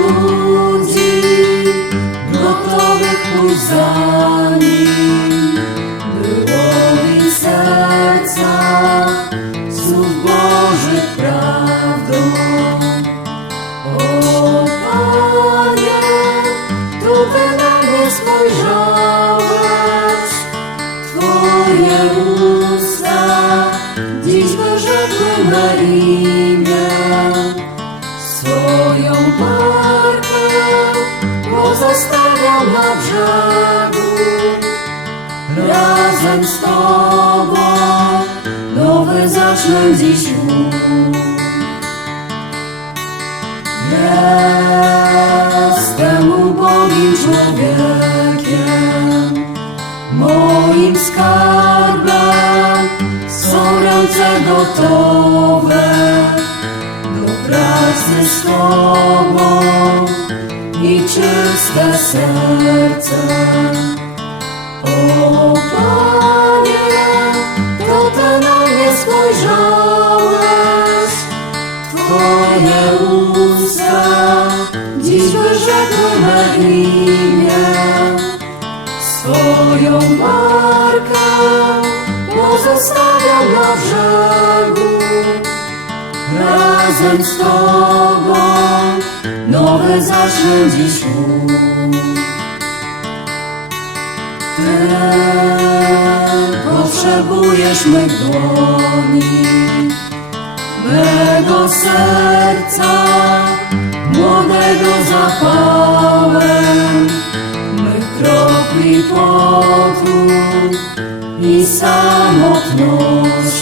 лузі, готових пуза. Na brzegu. Razem z Tobą nowy zacznę dziś mój. Jestem ubogim człowiekiem, moim skarbem są ręce gotowe pracy z Tobą i czyste serce. O Panie, to Ty na mnie spojrzałeś, Twoje usta dziś wyrzekły me imię. Swoją markę pozostawiam na brzegu. Razem z Tobą nowy zacznę dziś. Ty potrzebujesz mych dłoni, mego serca, młodego zapałem, mych kropli potu i samotności.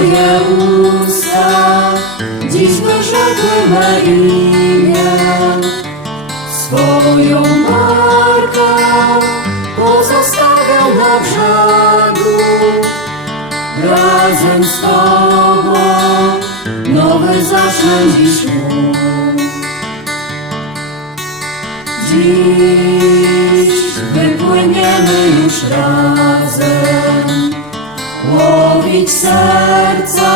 Twoje usta dziś wyrzekły me imię. Swoją markę pozostawiam na brzegu. Razem z Tobą nowy zacznę dziś mój. Dziś wypłyniemy już razem łowić serca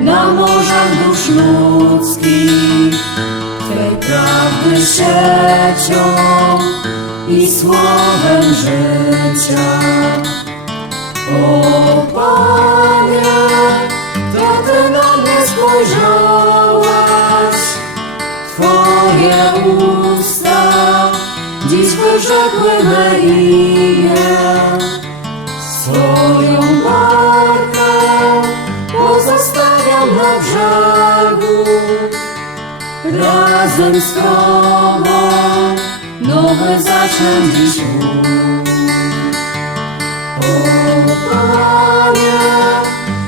na morzach dusz ludzkich, Twej prawdy siecią i słowem życia. O Panie, to Ty na mnie spojrzałeś, Twoje usta dziś wyrzekły me Razem z Tobą nowy zacznę dziś mój. O Panie,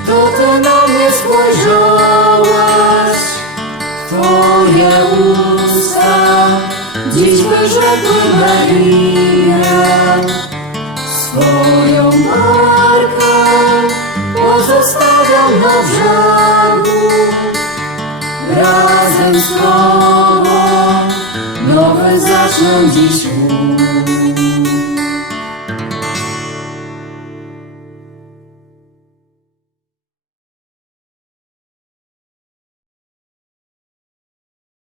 to Ty na mnie spojrzałeś, Twoje usta dziś wyrzekły me imię. Swoją markę pozostawiam na brzegu. Razem z Tobą nowy zacznę dziś.